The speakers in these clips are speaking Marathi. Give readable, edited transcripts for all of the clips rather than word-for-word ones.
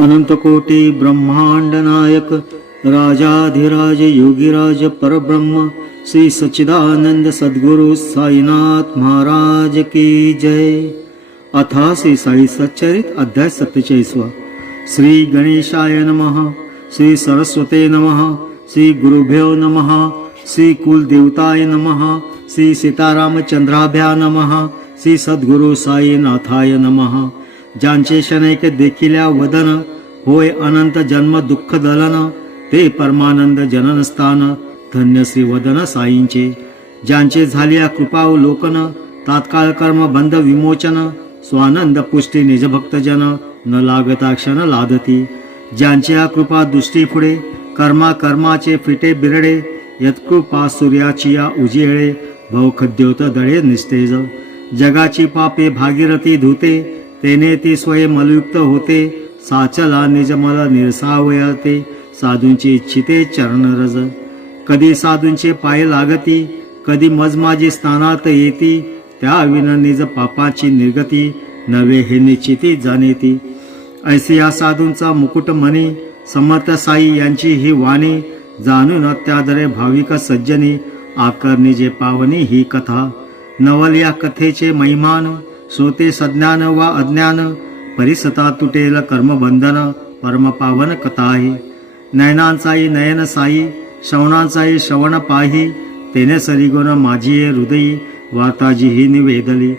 अनंतकोटी ब्रह्मांड नायक राजाधिराज योगीराज परब्रह्म श्री सच्चिदानंद सद्गुरु साईनाथ महाराज की जय। अथा श्री साई सच्चरित अध्याय 47। श्री गणेशाय नमः, श्री सरस्वते नमः, श्री गुरुभ्यो नमः, श्री कुलदेवताय नमः, श्री सीतारामचंद्राभ्या नमः, श्री सद्गुरु साईनाथाय नमः। ज्यांचे शनैक देखिल्या वदन होय अनंत जन्म दुःख दलन, ते परमानंद जनन स्थान धन्य श्री वदन साईंचे। ज्यांचे झाल्या कृपावलोकन तात्काळ कर्म बंध विमोचन, स्वानंद पुष्टी निज भक्त जन न लागता क्षण लादती। ज्यांच्या कृपा दृष्टी पुढे कर्मा कर्माचे फिटे बिरडे, यत्कृपा सूर्याची या उजेळे भवखद्योत दळे निस्तेज। जगाची पापे भागीरथी धुते, तेने ती स्वयं मलयुक्त होते। साचला निजमल निरसावयाते, साधूंची इच्छिते चरणरज। कधी साधूंचे पाय लागती, कधी मजमाजी स्थानात येती। त्या विन निज पापाची निर्गती, नवे हे निश्चिती जाणेती। ऐसी या साधूंचा मुकुट मनी, समर्थ साई यांची ही वाणी। जाणून त्यादरे भाविक सज्जनी, आकर्णी जे पावनी ही कथा। नवल या कथेचे महिमान, श्रोते सज्ञान वा अज्ञान। परिसता तुटेल कर्मबंधन, परम पावन कथा आहे। नयनांचाही नयन साई, श्रवणांचाही श्रवण पाही। तेने सरिगुण माझी हृदयी, वार्ताजी ही निवेदली।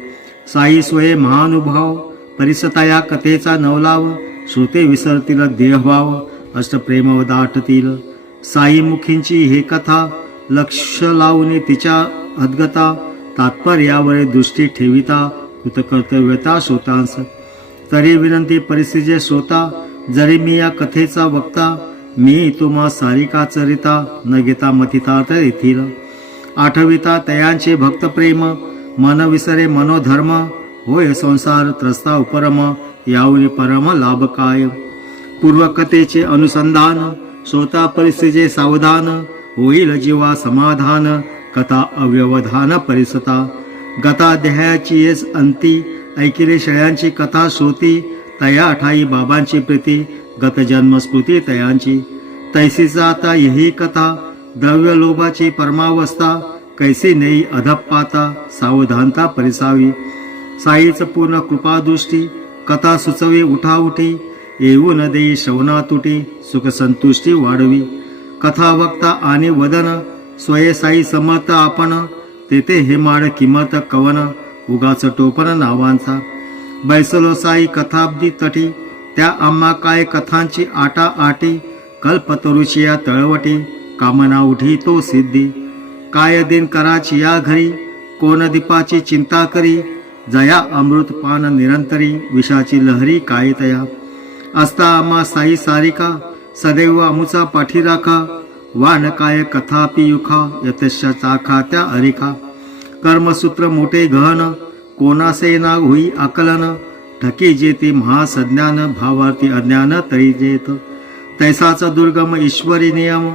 साई स्वये महानुभाव, परिसता या कथेचा नवलाव। श्रोते विसरतील देहभाव, अष्टप्रेम दाटतील। साई मुखींची हे कथा, लक्ष लावून तिच्या अद्गता। तात्पर्यावर दृष्टी ठेविता, कृतकर्तव्यता श्रोतांस। तरी विनंती परिस्थितीचे श्रोता, जरी मी या कथेचा वक्ता। मी तुम्हा सारिका चरिता, न घेता मथितात येथील। आठविता तयांचे भक्त प्रेम, मन विसरे मनोधर्म। होय संसार त्रस्ता उपरम, यावरी परम लाभ काय। पूर्वकथेचे अनुसंधान, श्रोता परिस्थितीचे सावधान। होईल जीवा समाधान, कथा अव्यवधान परिसता। गताध्यायाची येस अंती, ऐकिले शयांची कथा श्रोती। तया ठाई बाबांची प्रीती, गत जन्म स्मृती तयांची। तैसीचा आता यही कथा, द्रव्य लोभाची परमावस्था। कैसी नेई अधपाता, सावधानता परिसावी। साईच पूर्ण कृपादृष्टी, कथा सुचवी उठाउठी। येऊन देई श्रवणा तुटी, सुख संतुष्टी वाढवी। कथा वक्ता आणि वदन, स्वये साई समर्थ आपण। तेथे हेमाड किमत कवन, उगाच टोपण नावांचा। बैसलो साई कथाब्दी तटी, त्या आम्हा काय कथांची आटा आटी। कल्पतरुची या तळवटी, कामना उठी तो सिद्धी। काय दिन कराची या घरी, कोण दीपाची चिंता करी। जया अमृत पान निरंतरी, विषाची लहरी काय तया। असता आम्हा साई सारिका, सदैव अमुचा पाठी राखा। वान काय कथा पियुखा, यथेष्ट चाखा त्या अरिखा। कर्मसूत्र मोठे गहन, कोणासे ना होई आकलन। ठकी जेते महासज्ञान, भावार्थी अज्ञान तरी जेत। तैसाचा दुर्गम ईश्वरी नियम,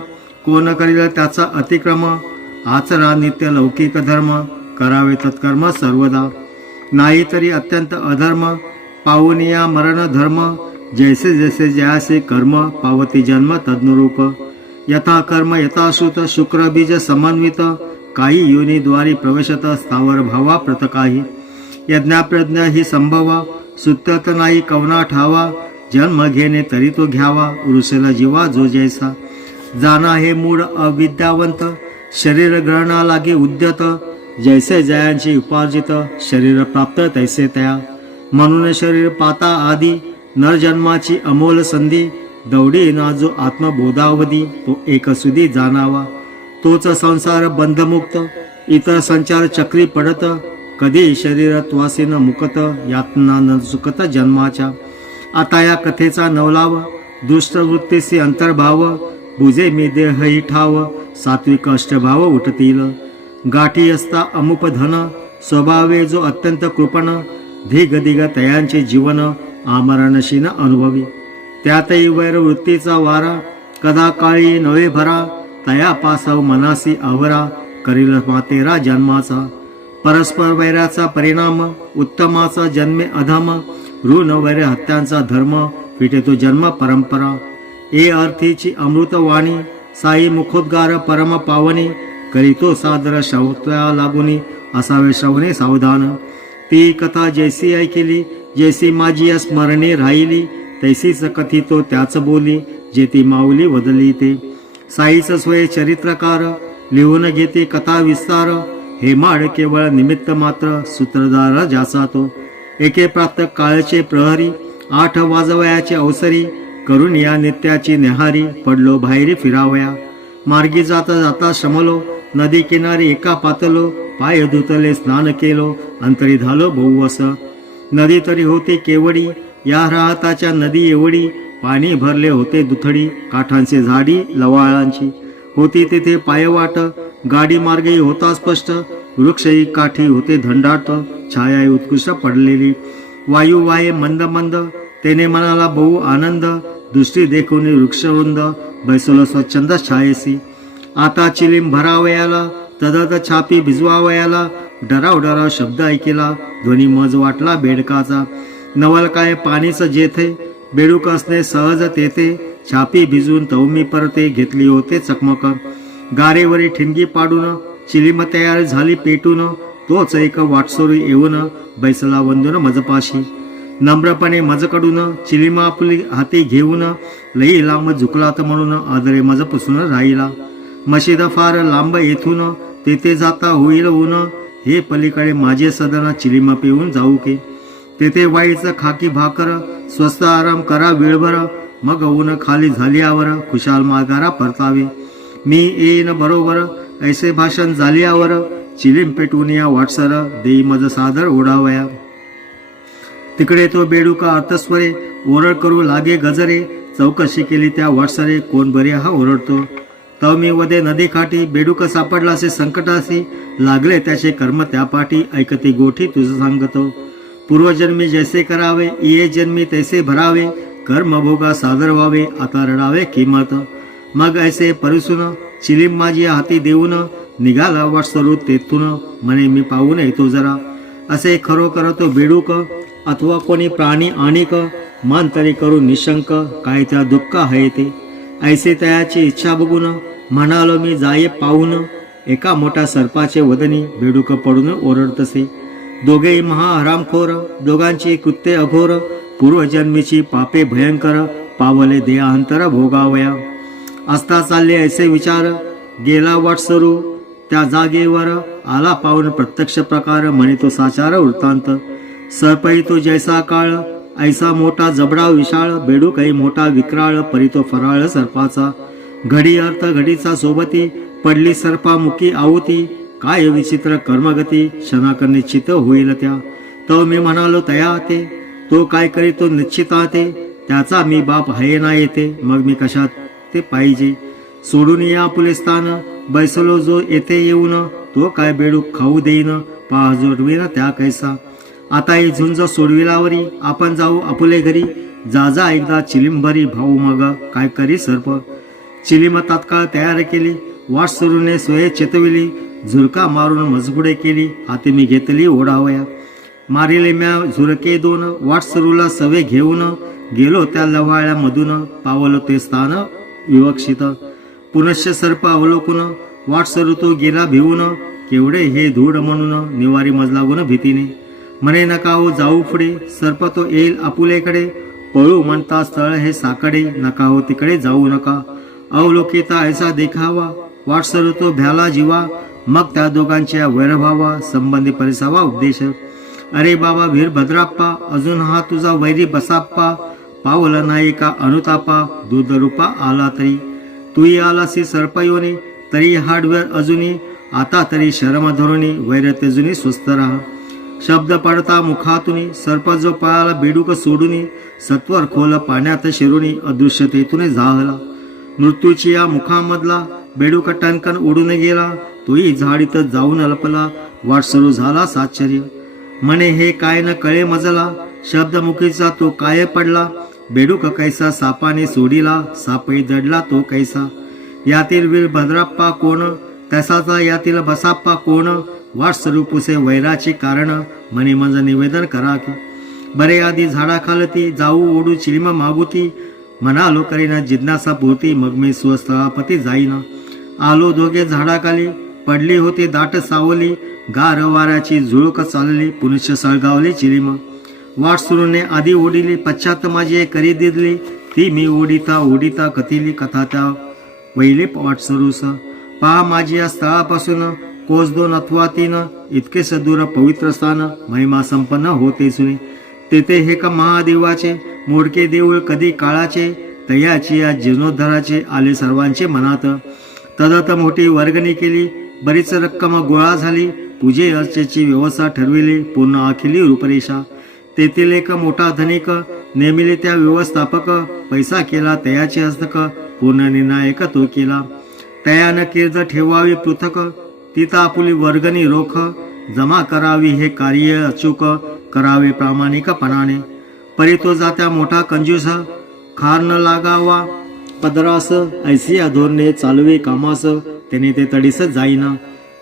कोण करील त्याचा अतिक्रम। आचरा नित्य लौकिक धर्म, करावे तत्कर्म सर्वदा। नाही तरी अत्यंत अधर्म, पावनिया मरण धर्म। जैसे जैसे जयासे कर्म, पावती जन्म तद्नुरूप। यथा कर्म यथा श्रुत, शुक्र बीज समन्वित। काही योनीद्वारी प्रवेशत, स्थावर भावा प्रत काही। यज्ञाप्रज्ञ ही संभवा, सुत्यत नाही कवना ठावा। जन्म घेणे तरी तो घ्यावा, उरुसेला जीवा जो जैसा। जाना हे मूळ अविद्यावंत, शरीर ग्रहणा लागे उद्यत। जैसे जयांची उपार्जित, शरीर प्राप्त तैसे त्या। म्हणून शरीर पाता आदी, नरजन्माची अमोल संधी। दौडी ना जो आत्मबोधावधी, तो एक सुधी जाणावा। तोच संसार बंधमुक्त, इतर संचार चक्री पडत। कधी शरीर त्वासीन मुकत, यातना न चुकत जन्माच्या। आता या कथेचा नवलाव, दुष्ट वृत्तीसी अंतर्भाव। बुजे मी देहही ठाव, सात्विक अष्टभाव उठतील। गाठी असता अमुप धन, स्वभावे जो अत्यंत कृपण। धिग दिग तयांचे जीवन, आमरणशीन अनुभवी। त्यातही वैरवृत्तीचा वारा, कदा काळी नवे भरा। तया पासव मनासी आवरा, करील मातेरा जन्माचा। परस्पर वैराचा परिणाम, उत्तमाचा जन्मे अधम। ऋण वैर हत्यांचा धर्म, फिटे तो जन्म परंपरा. ए अर्थीची अमृतवाणी साई मुखोद्गार परम पावनी. करीतो सादर श्रवत्या लागुनी असावे श्रवणे सावधान. ती कथा जैसी ऐकेली जैसी माझी स्मरणे राहिली. तैसीच कथितो त्याच बोली जेती माऊली वदली ते. साईच स्वय चरित्रकार लिहून घेते कथा विस्तार. हे माड केवळ निमित्त मात्र सूत्रधार ज्याचा तो. एके प्रातः काळचे प्रहरी 8 वाजवयाचे अवसरी. करून या नित्याची नेहारी पडलो बाहेरी फिरावया. मार्गी जाता जाता श्रमलो नदी किनारी एका पातलो. पाय धुतले स्नान केलो अंतरी झालो बहुवस. नदी तरी होती केवडी या राहताच्या नदी एवढी. पाणी भरले होते दुथडी काठांचे झाडी लवाळांची. होती तेथे पायवाट गाडी मार्गही होता स्पष्ट. वृक्षही काठी होते धंडाट छाया उत्कृष्ट पडलेली. वायू वाये मंद मंद तेने मनाला बहु आनंद. दृष्टी देखून वृक्षवृंद बैसलो स्वच्छंद छायेसी. आता चिलीम भरावयाला तदत छापी भिजवावयाला. डराव डराव शब्द ऐकेला ध्वनी मज वाटला बेडकाचा. नवल काय पाणीच जेथे बेडूक असणे सहज तेथे. छापी भिजून तवमी परते घेतली होते चकमक. गारेवरी ठिणगी पाडून चिलीम तयार झाली पेटून. तोच एक वाटसोरू येऊन बैसला वंदून मजपाशी. नम्रपणे मजकडून चिलीम आपली हाती घेऊन. लई लांब झुकलात म्हणून आदरे मज पुसून राहिला. मशीद फार लांब येथून तेथे जाता होईल ऊन. हे पलीकडे माझे सदन चिलीम पिऊन जाऊ के. तेथे वाईचं खाकी भाकर स्वस्त आराम करा वेळभर. मग ऊन खाली झाल्यावर खुशाल मार्गारा परतावे. मी येईन बरोबर ऐसे भाषण झाल्यावर. चिलीम पेटून या वाटसर देई मज सादर ओढावया. तिकडे तो बेडूका अर्थस्वरे ओरड करू लागे गजरे. चौकशी केली त्या वाटसरे कोण बरे हा ओरडतो. तव मी वदे नदीकाठी बेडूक सापडलासे संकटासी. लागले त्याचे कर्म त्या पाठी ऐकती गोठी तुझ सांगतो. पूर्वजन्मी जैसे करावे ये जन्मी तैसे भरावे. कर्म भोगा सादर व्हावे आता रडावे किंमत. मग ऐसे परिसून चिलीम माझी हाती देऊन. निघाला वाटसरू तेथून म्हणे मी पाहून येतो जरा. असे खरोखर तो बेडूक अथवा कोणी प्राणी आणिक. मन तरी करून निशंक काय त्या दुःख आहे ते. ऐसे तयाची इच्छा बघून म्हणालो मी जाये पाहून. एका मोठ्या सर्पाचे वदनी बेडूक पडून ओरडतसे. दोघेही महाहरामखोर दोघांची कृत्ये अघोर. पूर्वजन्मीची पापे भयंकर पावले देहांतर भोगावया. असता चालले ऐसे विचार गेला वाटसरू त्या जागेवर. आला पाहून प्रत्यक्ष प्रकार म्हणे तो साचार वृत्तांत. सर्पही तो जैसा काळ ऐसा मोठा जबडा विशाळ. बेडू काही मोठा विक्राळ परी तो फराळ सर्पाचा. घडी अर्थ घडीचा सोबती पडली सर्पामुखी आहुती. काय विचित्र कर्मगती क्षणाक निश्चित होईल त्या. तो मी म्हणालो तया ते. तो काय करीतो निश्चिता ते. त्याचा मी बाप आहे ना येते. मग मी कशात ते पाहिजे. सोडून या आपले स्थान बैसलो जो येथे येऊन. तो काय बेडूक खाऊ देईन पाह जोडवीन त्या कैसा. आता ही झुंज सोडविलावरी आपण जाऊ आपुले घरी. जा जा एकदा चिलीम भरी भाऊ मग काय करी सर्प. चिलीम तात्काळ तयार केली वाटसरूने स्वये चेतविली. झुरका मारून मजबुडे केली हाती मी घेतली ओढावया. मारिले म्या झुरके 2 वाटसरूला सवे घेऊन. गेलो त्या लव्हाळ्यामधून पावलो ते स्थान विवक्षित. पुनश्च सर्प अवलोकून वाटसरू तो गेला भिवून. केवढे हे धूड म्हणून निवारी मजलागून भीतीने. म्हणे नका हो जाऊ पुढे सर्प तो येईल आपुलेकडे. पळू म्हणता स्थळ हे साकडे नका हो तिकडे जाऊ नका. अवलोकिता ऐसा देखावा वाटसरू तो भ्याला जीवा. मग त्या दोघांच्या वैरभावा संबंधी परिसावा उपदेश. अरे बाबा वीरभद्राप्पा अजून हा तुझा वैरी बसाप्पा. पावला नाही का अनुतापा दूधरूपा आला तरी. तूही आलासी सर्पयोनी तरी हाडवेर अजूनी. आता तरी शरम धरुणी वैर तेजुनी स्वस्थ राहा. शब्द पडता मुखातुनी सर्प जो पळाला बेडूक सोडूनी. सत्वर खोल पाण्यात शिरुनी अदृश्यतेतून झाला. मृत्यूची या मुखामधला बेडूक टणकन उडून गेला. तोही झाडीतच जाऊन अल्पला. वाटसरू झाला साश्चर्य. म्हणे हे काय न कळे मजला. शब्दमुखीचा तो काय पडला. बेडूक कैसा सापाने सोडिला. सापही दडला तो कैसा. यातील वीरभद्राप्पा कोण तसाचा यातील बसाप्पा कोण. वाटसरू पुसे वैराचे कारण म्हणे माझं निवेदन करा की. बरे आधी झाडा खालती जाऊ ओढू चिलिम मागुती म्हणालो करीना जिज्ञासा पुरती मग मी स्वस्थळापती जाईना. आलो दोघे झाडाखाली पडली होती दाट सावली गार वाऱ्याची झुळूक चालली पुनश्च सळगावली चिलिम. वाट सुरूने आधी ओढिली पश्चात माझी करी दिदली ती मी ओढिता ओढिता कथिली कथा त्या वैले वाट सुरूस. पहा माझी या स्थळापासून कोस 2 अथवा 3 इतकेच दूर पवित्र स्थान महिमा संपन्न होते सुने. तेथे हे का महादेवाचे मोडके देऊळ कधी काळाचे तयाची या जीर्णोद्धाराचे आले सर्वांचे मनात. तदत मोठी वर्गणी केली बरीच रक्कम गोळा झाली पूजे अर्चेची व्यवस्था ठरविली पूर्ण आखिली रूपरेषा. तेथील एक मोठा धनिक नेमिले त्या व्यवस्थापक पैसा केला तयाचे हस्तक पूर्ण निर्णायक तो केला. तयानं कीर्त ठेवावी पृथक तिथं आपुली वर्गणी रोख जमा करावी हे कार्य अचूक करावे प्रामाणिकपणाने. परी तो जात्या मोठा कंजूस खार न लागावा पदरास ऐसी धोरणे चालवे कामास त्याने ते तडीस जाईना.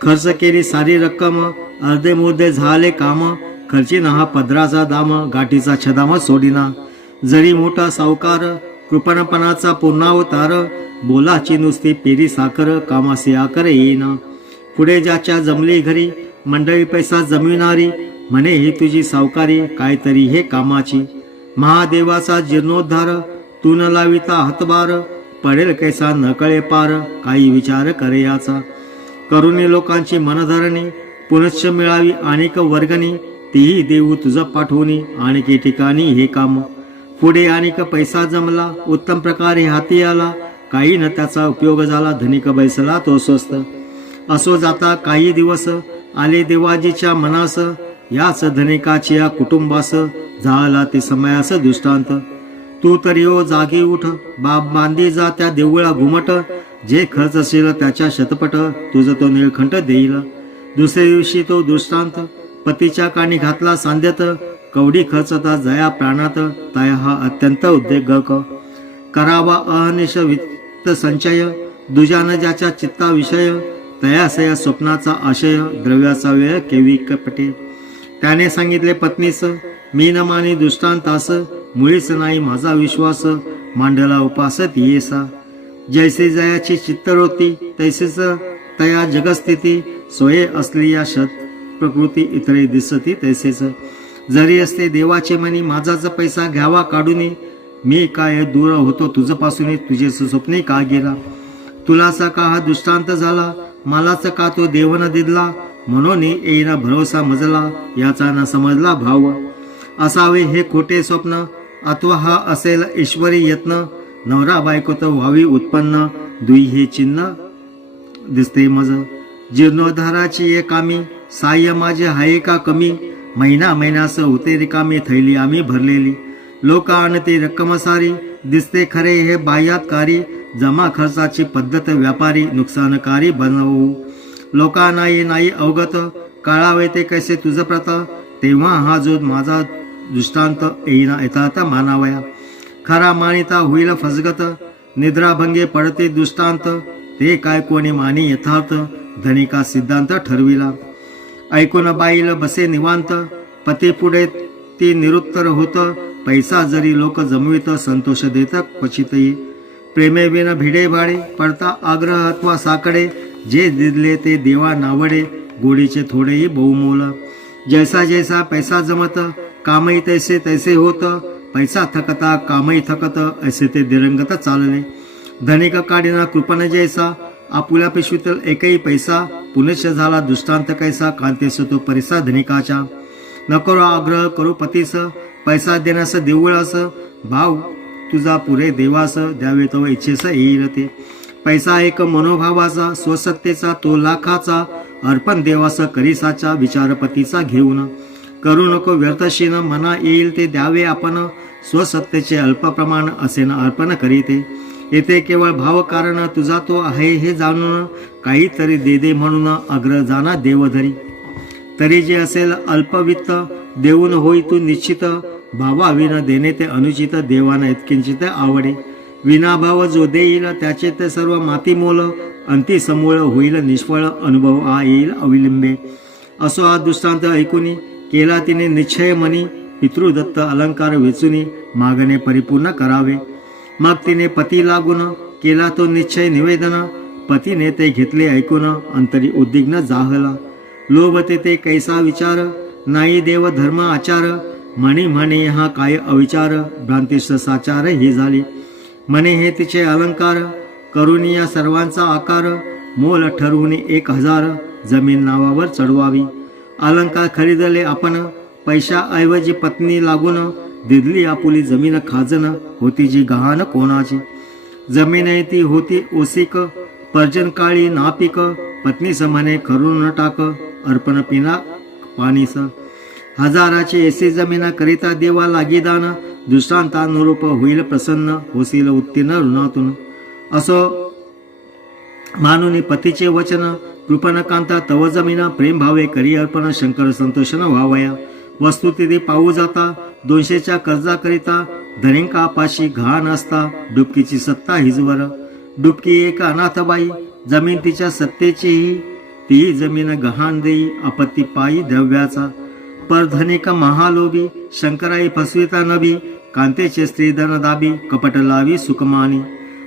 खर्च केली सारी रक्कम अर्धे मुर्धे झाले काम खर्चीना हा पदराचा दाम गाठीचा छदाम सोडिना. जरी मोठा सावकार कृपणपणाचा पूर्णावतार बोलाची नुसती पेरी साखर कामासे आकर येईना. पुढे ज्याच्या जमली घरी मंडळी पैसा जमिनारी म्हणे ही तुझी सावकारी काहीतरी हे कामाची. महादेवाचा जीर्णोद्धार तू न लाविता हातभार पडेल कैसा न कळे पार काही विचार करे याचा. करुणी लोकांची मनधरणी पुनश्च मिळावी आणिक वर्गणी तीही देऊ तुझं पाठवणी आणखी ठिकाणी हे काम. पुढे आणिक पैसा जमला उत्तम प्रकारे हाती आला काही न त्याचा उपयोग झाला धनिक बैसला तो स्वस्त. असो जाता काही दिवस आले देवाजीच्या मनास याच धनिकाची या कुटुंबास झाला ते समयास दृष्टांत. तू तर यो जागी उठ बाब बांधी जा त्या देवळा घुमट जे खर्च असेल त्याच्या शतपट तुझं तो निळखंड देईल. दुसऱ्या दिवशी तो दृष्टांत पतीच्या कानी घातला सांध्यात कवडी खर्चता जया प्राणात ताया हा अत्यंत उद्योग करावा अहनिश वित्त संचय दुजान ज्याच्या चित्ता विषय तयासया स्वप्नाचा आशय द्रव्याचा व्यय केवी कपटे. त्याने सांगितले पत्नीस मी न मानी दृष्टांतास मुळीच नाही माझा विश्वास मांडला उपास येसा. जैसे जयाची चित्तवृत्ती तैसेच तया जगस्थिती सोये असली या शत प्रकृती इतरे दिसती तैसेच. जरी असते देवाचे मनी माझाच पैसा घ्यावा काढून मी काय दूर होतो तुझपासून तुझे स्वप्ने का गेला. तुलाच का हा दृष्टांत झाला मलाच का तो देवन दिदला म्हणून येईना भरोसा मजला याचा न समजला भाव. असावे हे खोटे स्वप्न अथवा हा असेल ईश्वरी यत्न नवरा बायकोत व्हावी उत्पन्न दुई हे चिन्ह दिसते मज. जीर्णोद्धाराची ये कामी साह्य माझे हाये का कमी महिन्यास होते रिकामी थैली आम्ही भरलेली. लोक आणते रक्कम सारी दिसते खरे हे बाह्यातकारी जमा खर्चाची पद्धत व्यापारी नुकसानकारी बनवू. लोकांनाही नाही अवगत काळावे ते कैसे तुझ प्रता तेव्हा हा जो माझा दृष्टांत येईना यथार्थ मानावया. खरा मानिता होईल फसगत निद्राभंगे पडते दृष्टांत ते काय कोणी मानी यथार्थ धनिका सिद्धांत ठरविला. ऐकून बाईल बसे निवांत पती पुढे ती निरुत्तर होत पैसा जरी लोक जमवित संतोष देत क्वचितही. प्रेमे विन भिडे भाडे पडता आग्रह अथवा साकडे जे दिदले ते देवा नावडे गोडीचे थोडेही बहुमोल. जैसा जैसा पैसा जमत कामही तैसे तैसे होत पैसा थकता कामही थकत ऐसे ते दिरंगत चालले. धनिक काढीना कृपण जैसा आपुल्या पिशवीतील एकही पैसा पुनश्च झाला दृष्टांत कैसा कांतेस तो परिसा धनिकाच्या. नको आग्रह करू पतीस पैसा देण्यास देऊळास भाव तुझा पुरे देवास द्यावे तो इच्छेस येईल ते. पैसा एक मनोभावाचा स्वसत्तेचा तो लाखाचा अर्पण देवास करीसाचा विचारपतीचा घेऊन. करू नको व्यर्थशीन मना येईल ते द्यावे आपण स्वसत्तेचे अल्प प्रमाण असे न अर्पण करीते. येथे केवळ भाव कारण तुझा तो आहे हे जाणून काहीतरी दे दे म्हणून अग्र जाना देवधरी. तरी जे असेल अल्पवित्त देऊन होई तू निश्चित भावाविन देणे ते अनुचित देवाना इतकिंचित आवडे. विनाभाव जो देईल त्याचे ते सर्व माती मोल अंती समूळ होईल निष्फळ अनुभव आ येईल अविलंबे. असो हा दृष्टांत ऐकून केला तिने निश्चय मनी पितृदत्त अलंकार वेचून मागणे परिपूर्ण करावे. मग तिने पती लागून केला तो निश्चय निवेदन. पतीने ते घेतले ऐकून अंतरी उद्विग्न जाहला. लोभते ते कैसा विचार, नाही देव धर्म आचार. म्हणे हा काय अविचार, भ्रांतीस साचार हे झाले. म्हणे हे तिचे अलंकार, करून या सर्वांचा आकार. मोल ठरवून 1000 जमीन नावावर चढवावी. अलंकार खरीदले आपण, पैशाऐवजी पत्नी लागून. दिदली आपुली जमीन खाजन, होती जी गहाण कोणाची. जमीन ती होती ओसिक, पर्जन काळी नापिक. पत्नीस म्हणे करून टाक, अर्पण पिना पाणीस. 1000ची एसी जमीन करिता देवा लागी दान. दृष्टांतानुरूप होईल प्रसन्न, होशील उत्तीर्ण ऋणातून. असो मानुनी पतीचे वचन, कृपणकांता तव जमीन. प्रेम भावे करी अर्पण, शंकर संतोषन व्हावया. वस्तुस्थिती पाहू जाता, 200च्या कर्जा करिता. धनिका पाशी घाण असता, डुबकीची सत्ता हिजवर. डुबकी एक अनाथबाई, जमीन तिच्या सत्तेचीही. ती जमीन गहाण देई, आपत्ती पायी द्रव्याचा. परधनिक महालोभी, शंकराई फसविता नभी. कांतेचे स्त्रीधन दाबी, कपट लावी सुकमानी.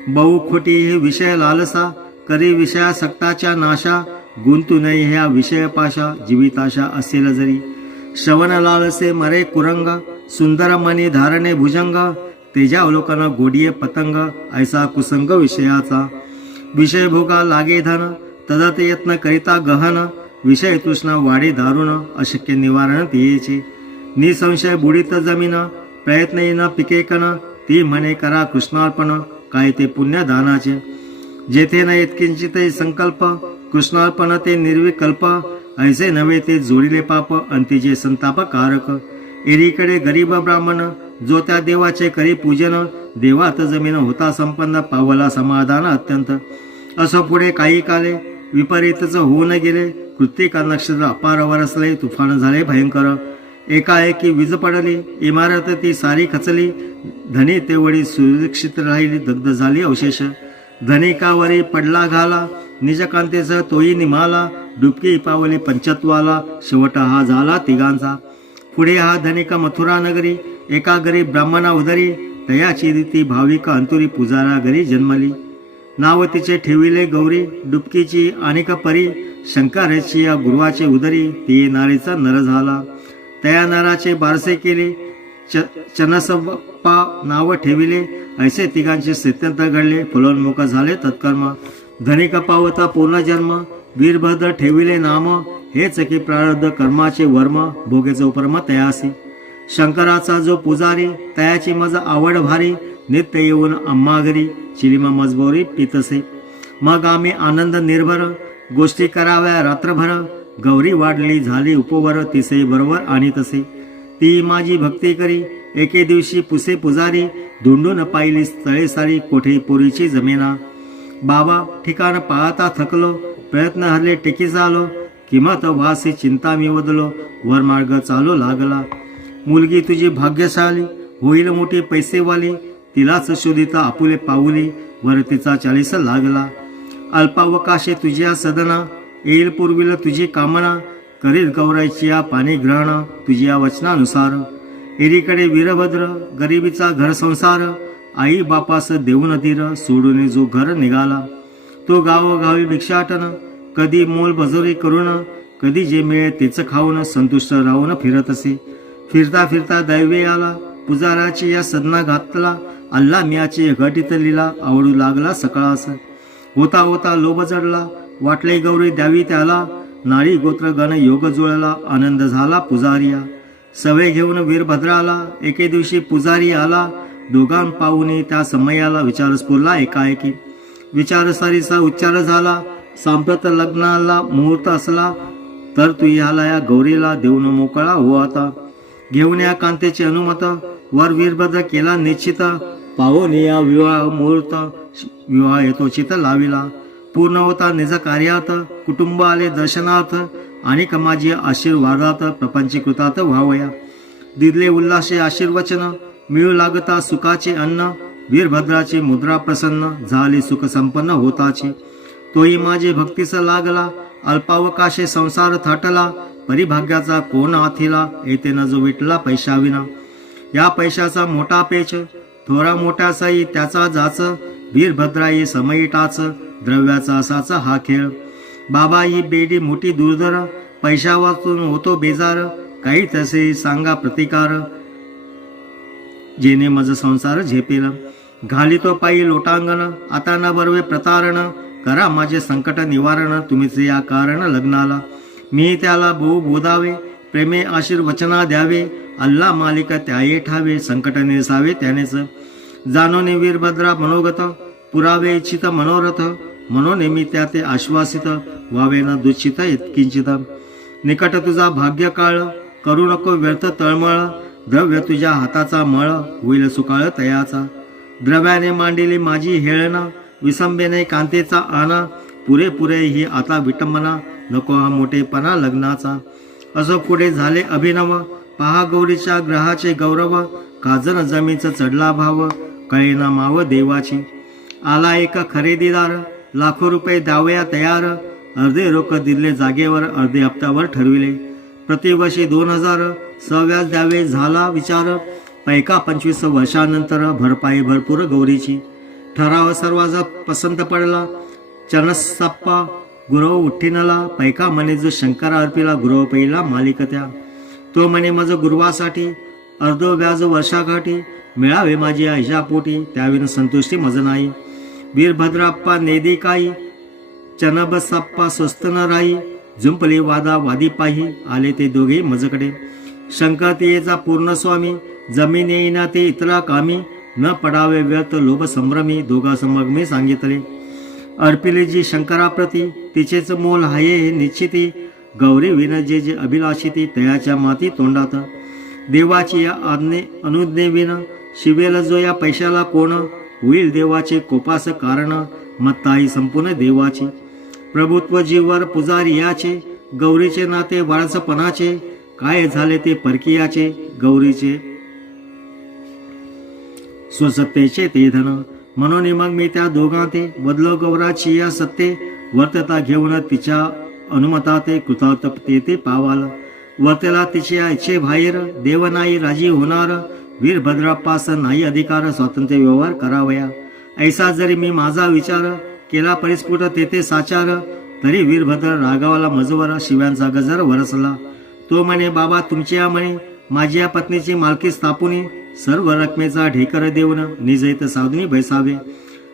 बहु खोटी हे विषय लालसा, करी विषयासक्ताच्या नाशा. गुंतू नये ह्या विषय पाशा, जीविताशा असेल जरी. श्रवण लालसे मरे कुरंग, सुंदर मनी धारणे भुजंग. तेजावलोकन गोडीये पतंग, ऐसा कुसंग विषयाचा. विषय भोगा लागे धन, तदत यत्न करिता गहन. विषय तृष्णा वाढे दारुण, अशक्य निवारण तियेचे. निसंशय बुडीत जमीन, प्रयत्न येणं पिकेकन. ती म्हणे करा कृष्णार्पण, काय ते पुण्यदानाचे. जेथे न यत्किंचित संकल्प, कृष्णार्पण ते निर्विकल्प. ऐसे नव्हे ते जोडिले पाप, अंतिजे संतापकारक. एकीकडे गरीब ब्राह्मण, जो त्या देवाचे करी पूजन. देवात जमीन होता संपन्न, पावला समाधान अत्यंत. असं पुढे काही काले, विपरीतच होऊन गेले. कृत्तिका नक्षत्र अपार वरसले, तुफान झाले भयंकर. एकाएकी वीज पडली, इमारत ती सारी खचली. धनी तेवढी सुरक्षित राहिली, दग्ध झाली अवशेष. धनिकावरी पडला घाला, निजकांतेसह तोही निमाला. डुबकी पावली पंचत्वाला, शेवट हा झाला तिघांचा. पुढे हा धनिक मथुरा नगरी, एका गरीब ब्राह्मणा उदरी. तयाची रीती भाविक अंतुरी, पुजारा घरी जन्मली. नाव तिचे ठेविले गौरी, डुबकीची अनेक परी. शंकराची या गुरुवाचे उदरी, ती नारीचा नर झाला. तया नराचे बारसे केले, चनसप्पा नाव ठेविले. ऐसे तिघांचे स्थित्यंत घडले, फलोन्मुख झाले तत्कर्म. धनिक पावता पूर्ण जन्म, वीरभद्र ठेविले नाम. हेच की प्रारब्ध कर्माचे वर्म, भोगेचे उपरम तयासी. शंकराचा जो पुजारी, तयाची मज आवड भारी. नित्य येऊन आम्हा घरी, चिलिमा मजबोरी पितसे. मग आम्ही आनंद निर्भर, गोष्टी कराव्या रात्रभर. गौरी वाढली झाली उपवर, तिसे बरोबर आणि तसे. ती माझी भक्ती करी, एके दिवशी पुसे पुजारी. धुंडून पाहिली स्थळे सारी, कोठे पोरीची जमेना. बाबा ठिकाण पाहता थकलो, प्रयत्न हरले टेकी झालो. किंमत वासी चिंता मी वदलो, वर मार्ग चालू लागला. मुलगी तुझी भाग्यशाली, होईल मोठी पैसेवाली. तिलाच शोधिता आपुले पाऊली, वर तिचा 40 लागला. अल्पावकाशे तुझ्या सदना, येईल पूर्वीला तुझी कामना. करील गौरायची या पाणी ग्रहण, तुझ्या वचनानुसार. एकीकडे वीरभद्र, गरिबीचा घर संसार. आई बापास देऊन धीर, सोडून जो घर निघाला. तो गावोगावी भिक्षाटन, कधी मोल बजोरी करून. कधी जे मिळे तेच खाऊन, संतुष्ट राहून फिरत असे. फिरता फिरता दैवे आला, पुजाराची या सदना घातला. अल्ला मियाची घटित लीला, आवडू लागला सकाळास. होता होता लोभ जडला, वाटले गौरी द्यावी त्याला. नारी गोत्र गण योग जुळला, आनंद झाला पुजारिया. सवे घेऊन वीरभद्राला, एके दिवशी पुजारी आला. दोघां पाहुणे त्या समयाला, विचार स्फुरला एकाएकी. विचार सारीचा उच्चार झाला, सांप्रत लग्नाला मुहूर्त असला. तर तू ह्याला या गौरीला देऊन मोकळा हो आता. घेऊन या कांतेचे अनुमत, वर वीरभद्र केला निश्चित. पाहून या विवाह मुहूर्त, विवाह येतो चित लाविला. पूर्ण होता निज कार्यात, कुटुंब आले दर्शनार्थ. आणि माझी आशीर्वादात, प्रपंचीकृतात व्हावया. दिले उल्हासे आशीर्वचन, मिळू लागता सुखाचे अन्न. वीरभद्राची मुद्रा प्रसन्न, झाली सुख संपन्न होताची. तोही माझे भक्तीस लागला, अल्पावकाशे संसार थाटला. परिभाग्याचा कोण आथिला, येते न जो विटला पैशाविना. या पैशाचा मोठा पेच, थोरा मोठा साई त्याचा जाच, वीरभद्राई समयी टाच, द्रव्याचा असाचा हा खेळ. बाबा ही बेडी मोठी दुर्धर, पैशा वाचून होतो बेजार, काही तसे सांगा प्रतिकार, जेने मज संसार झेपेल. घालितो पायी लोटांगण, आता न बरवे प्रतारण, करा माझे संकट निवारण, तुम्हीच या कारण लग्नाला. मी त्याला बोधावे, प्रेमे आशीर्वचना द्यावे, अल्ला मालिक त्याये ठावे, संकट निसावे त्यानेच. जाणोने वीरभद्रा मनोगत, पुरावे इच्छित मनोरथ, म्हणून मी त्या ते आश्वासित, व्हावे न दुच्छित यत्किंचित. निकट तुझा भाग्य काळ, करू नको व्यर्थ तळमळ, द्रव्य तुझ्या हाताचा मळ, होईल सुकाळ तयाचा. द्रव्याने मांडली माझी हेळना, विसंबेने कांतेचा आना, पुरे ही आता विटंबना, नको हा मोठेपणा लग्नाचा. असं पुढे झाले अभिनव, पहा गौरीच्या ग्रहाचे गौरव, काजन जमीचं चढला भाव, कळेना माव देवाची. आला एक खरेदीदार, लाखो रुपये द्यावया तयार, अर्धे रोख दिले जागेवर, अर्धे हप्त्यावर ठरविले. प्रतिवर्षी 2000 सव्याज द्यावे झाला विचार, पैका 25 वर्षानंतर भरपाई भरपूर गौरीची. ठराव सर्वाचा पसंत पडला, चनसप्पा गुरव उठ्ठीनला, पैका म्हणे जो शंकरा अर्पिला, गुरव पहिला मालिक त्या. तो म्हणे मज गुरुवासाठी, अर्धो व्याज वर्षाकाठी, मिळावे माझी आयशा पोटी, त्याविन संतुष्टी मज नाही. वीरभद्राप्पा नेदी काही, चनबसप्पा स्वस्त न राही, जुंपली वादा वादी पाही, आले ते दोघे मजकडे. शंकरतियेचा पूर्ण स्वामी, जमीन येईना ते इतरा कामी, न पडावे व्यर्थ लोभ संभ्रमी, दोघासमग मी सांगितले. अर्पिली जी शंकराप्रती, तिचेच मोल हाये हे निश्चिती, गौरी विन जे जे अभिलाषिती, तयाच्या माती तोंडात. देवाची या आज्ञे अनुज्ञे विन, शिवेल जो या पैशाला कोण, होईल देवाचे कोपास कारण, मत्ताई संपूर्ण देवाची. प्रभुत्व जीवर पुजारी याचे, गौरीचे नाते वारसपणाचे, काय झाले ते परकीयाचे, गौरीचे स्वसत्तेचे ते धन. म्हणून मग मी त्या दोघांते, बदलो गौराची या सत्ते, वर्तता घेऊन तिच्या अनुमता ते कृतार्थते ते पावाल. वर्तेला तिच्या इच्छे बाहेर, देव नाही राजी होणार, वीरभद्रापास नाही अधिकार, स्वातंत्र्य व्यवहार करावया. ऐसा जरी मी माझा विचार, केला परिस्फुट तेथे साचार, तरी वीरभद्र रागावाला मजवर, शिव्यांचा गजर वरसला. तो म्हणे बाबा तुमच्या म्हणे, माझी या पत्नीची मालकी स्थापुनी, सर्व रकमेचा ढेकर देऊन, निजैत साधुनी बैसावे.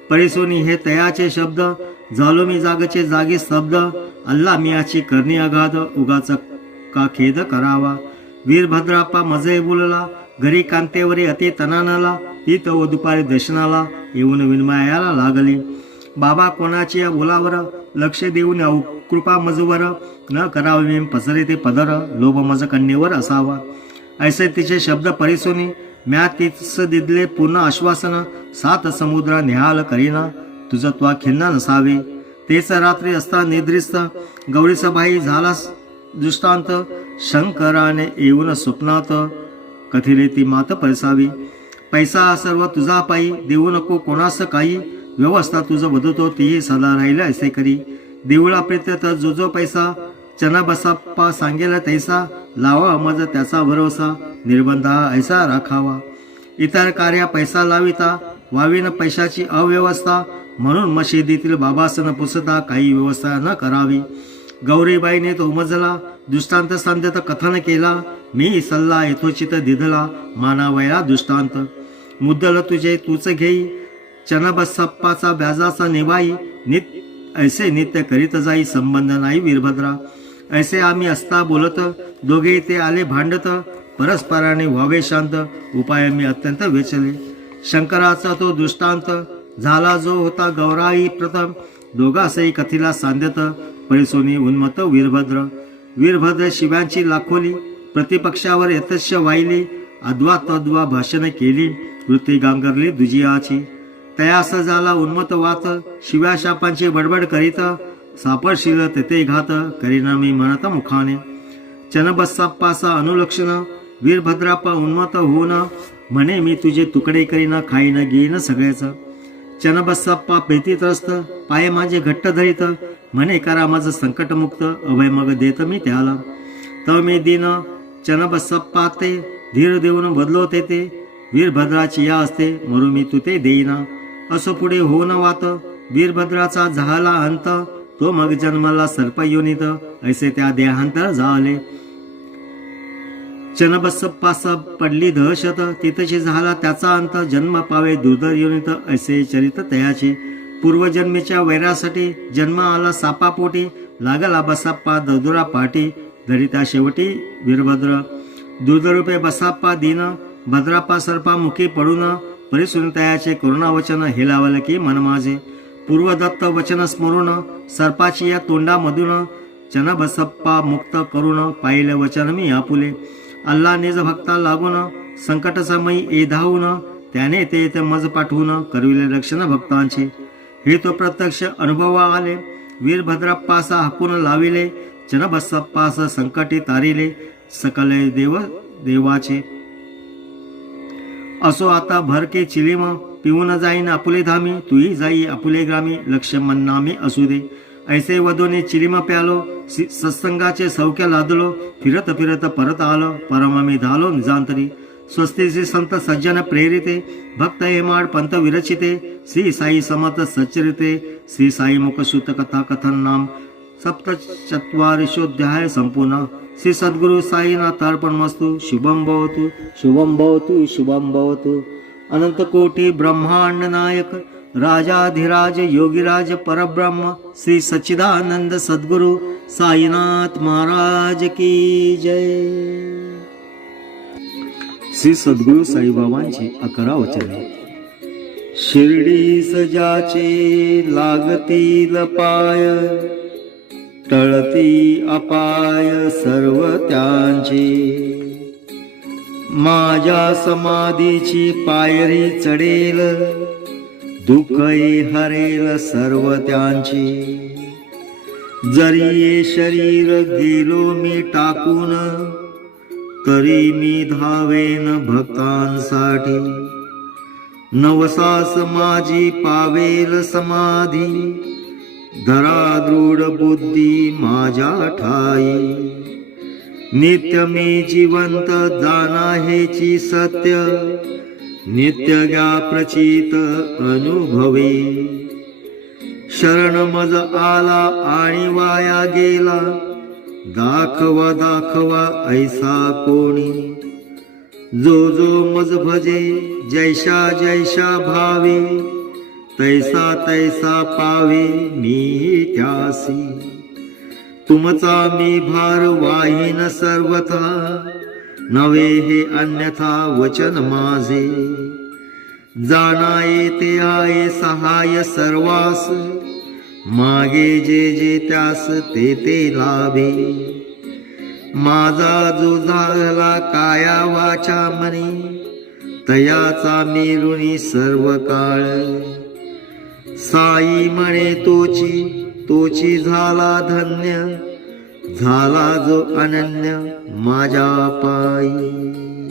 परिसोनी हे तयाचे शब्द, झालो मी जागचे जागी स्तब्ध, अल्ला मी याची करणी अगाध, उगाच का खेद करावा. वीरभद्राप्पा मजे बोलला, घरी कांतेवरी अति तणानला, ती तो दुपारी दर्शनाला, येऊन विनमयाला लागली. बाबा कोणाची या बोलावर, लक्ष देऊन कृपा मजवर, न करावे पसरे ते पदर, लोभ मज कन्येवर असावा. ऐसे तिचे शब्द परिसोनी, म्या तीच दिदले पूर्ण आश्वासन, 7 समुद्र निहाल करीना, तुझं त्वा खिन्न नसावे. तेच रात्री असता निद्रिस्त, गौरीचा बाई झाला दृष्टांत, शंकराने येऊन स्वप्नात, कथिले ती मात परसावी. पैसा सर्व तुझा पायी, देऊ नको कोणास काही, व्यवस्था तुझं वधतो तीही सदा राहील ऐसे करी. देऊळा प्रेत जो जो पैसा, चना बसाप्पा सांगेल तैसा, लावा मज त्याचा भरोसा, निर्बंधा ऐसा राखावा. इतर कार्या पैसा लाविता, वावीन पैशाची अव्यवस्था, म्हणून मशिदीतील बाबासन पुसता, काही व्यवस्था न करावी. गौरीबाईने तो उमजला, दृष्टांत सांगत कथन केला, मी सल्ला यथोचित दिधला, मानावया दृष्टांत. मुद्दल तुझे तूच घेई, चनबसप्पाचा व्याजाचा निवाई, ऐसे नित्य करीत जाई, संबंध नाही वीरभद्रा. ऐसे आम्ही असता बोलत, दोघे ते आले भांडत, परस्पराने व्हावे शांत, उपाय मी अत्यंत वेचले. शंकराचा तो दृष्टांत, झाला जो होता गौराई प्रथम, दोघासही कथीला सांगत, परिसोनी उन्मत वीरभद्र. वीरभद्र शिव्यांची लाखोली, प्रतिपक्षावर यथस्य वाहिली, अद्वा तद्वा भाषण केली, वृत्ती गांगरली दुजियाची. तयास झाला उन्मत वात, शिव्या शापांची बडबड करीत, सापडशील तेथे घात, करीना मी म्हणत मुखाने. चनबसप्पाचा अनुलक्षण, वीरभद्राप्पा उन्मत होऊन, म्हणे मी तुझे तुकडे करीना, खाईन घेईन सगळेच. चनबसप्पा प्रीतीत्रस्त, पाय माझे घट्ट धरीत, म्हणे करा माझं संकटमुक्त, अभय मग देत मी त्याला. तमे दिन चनबसप्पा ते धीर देऊन बदलवते ते वीरभद्राची या असते मरुमी तू ते देईना असो पुढे होऊन वात वीरभद्राचा झाला अंत तो मग जन्मला सर्पयोनीत ऐसे त्या देहांतर झाले चनबसप्पास पडली दहशत तिथशी झाला त्याचा अंत जन्म पावे दुर्धर योनीत ऐसे चरित तयाचे पूर्वजन्मेच्या वैरासाठी जन्म आला सापापोटी लागला बसाप्पा ददुरा पाटी धरिता शेवटी वीरभद्र दुर्धरूपे बसाप्पा दीन भद्राप्पा सर्पा मुखी पडून परिसुनितयाचे करुणावचन हे लावले की मन माझे पूर्वदत्त वचन स्मरून सर्पाची या तोंडामधून चनबसप्पा मुक्त करून पाहिले वचन मी आपुले अल्ला निज भक्ता लागून संकट समयी ए धावून त्याने ते मज पाठवून करविले रक्षण भक्तांचे हे तो प्रत्यक्ष अनुभवा आले वीरभद्राप्पास हाकून लाविले चनबसप्पास संकटी तारिले सकले देवाचे असो आता भरके चिलीम पिऊन जाईन आपुले धामी तुही जाई आपुले ग्रामी लक्ष्मण नामे असू दे ऐसे वधूने चिलीम प्यालो सत्संगाचे सौख्य लादलो फिरत फिरत परत आलो परममी धालो निजांतरी स्वस्तीचे संत सज्जन प्रेरिते भक्त हेमाड पंत विरचिते श्री साई समर्थ सच्चरिते श्री साई मुखसूत कथा कथन नाम सप्तचत्वारिशोऽध्याय संपूर्ण श्री सद्गुरु साईनाथ अर्पणमस्तु शुभम भवतु शुभम भवतु शुभम भवतु अनंत कोटि ब्रह्मांड नायक राजाधिराज योगीराज परब्रह्म श्री सच्चिदानंद सद्गुरु साईनाथ महाराज की जय। श्री सद्गुरु साईबाबांची 11 वचने शिर्डी सजाचे लागतील पाय टळती अपाय सर्व त्यांची माझ्या समाधीची पायरी चढेल दुःखही हरेल सर्व त्यांची जरी ये शरीर गेलो मी टाकून तरी मी धावेन भक्तांसाठी नवसास माझी पावेल समाधी धरा दृढ बुद्धी माझ्या ठाई नित्य मी जिवंत जाना हेची सत्य नित्य ज्ञा प्रचित अनुभवे शरण मज आला आणि वाया गेला दाखवा दाखवा ऐसा कोणी जो जो मज भजे जैसा जैसा भावे तैसा तैसा पावे मी त्यासी तुमचा मी भार वाहीन सर्वथा नवे हे अन्यथा वचन माझे जाना येते आहे सहाय सर्वास मागे जे जे त्यास ते ते लाभे माझा जो झाला काया वाचा मनी तयाचा मी ऋणी सर्व काळ साई म्हणे तोची झाला धन्य झाला जो अनन्य माझ्या पायी।